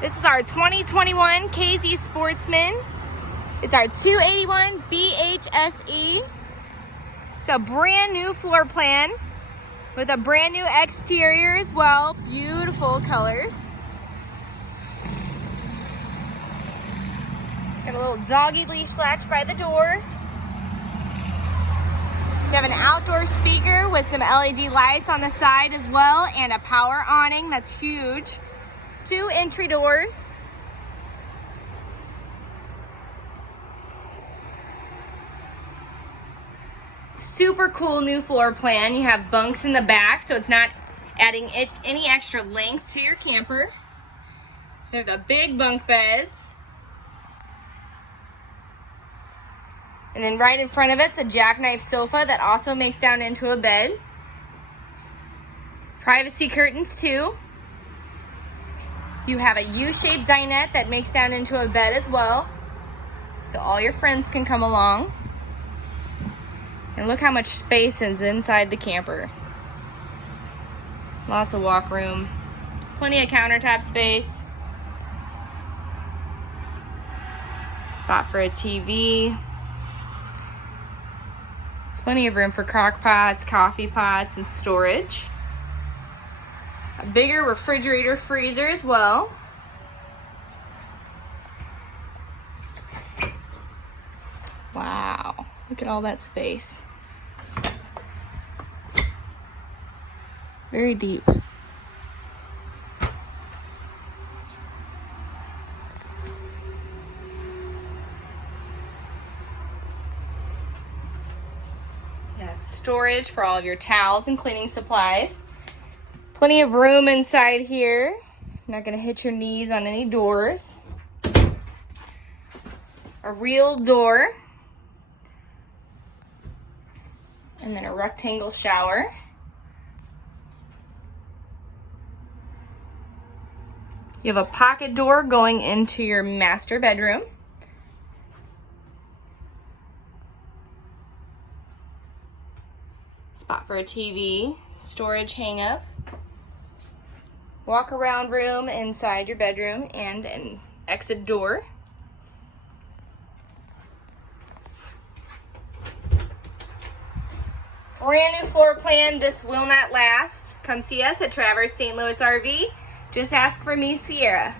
This is our 2021 KZ Sportsman. It's our 281 BHSE. It's a brand new floor plan with a brand new exterior as well. Beautiful colors. Got a little doggy leash latch by the door. You have an outdoor speaker with some LED lights on the side as well, and a power awning that's huge. 2 entry doors. Super cool new floor plan. You have bunks in the back, so it's not adding any extra length to your camper. You have the big bunk beds. And then right in front of it's a jackknife sofa that also makes down into a bed. Privacy curtains too. You have a U-shaped dinette that makes down into a bed as well. So all your friends can come along. And look how much space is inside the camper. Lots of walk room. Plenty of countertop space. Spot for a TV. Plenty of room for crock pots, coffee pots, and storage. A bigger refrigerator freezer as well. Wow, look at all that space. Very deep. Yeah, storage for all of your towels and cleaning supplies. Plenty of room inside here. Not gonna hit your knees on any doors. A real door. And then a rectangle shower. You have a pocket door going into your master bedroom. Spot for a TV, storage hang-up. Walk around room inside your bedroom and an exit door. Brand new floor plan. This will not last. Come see us at Traverse St. Louis RV. Just ask for me, Ciarra.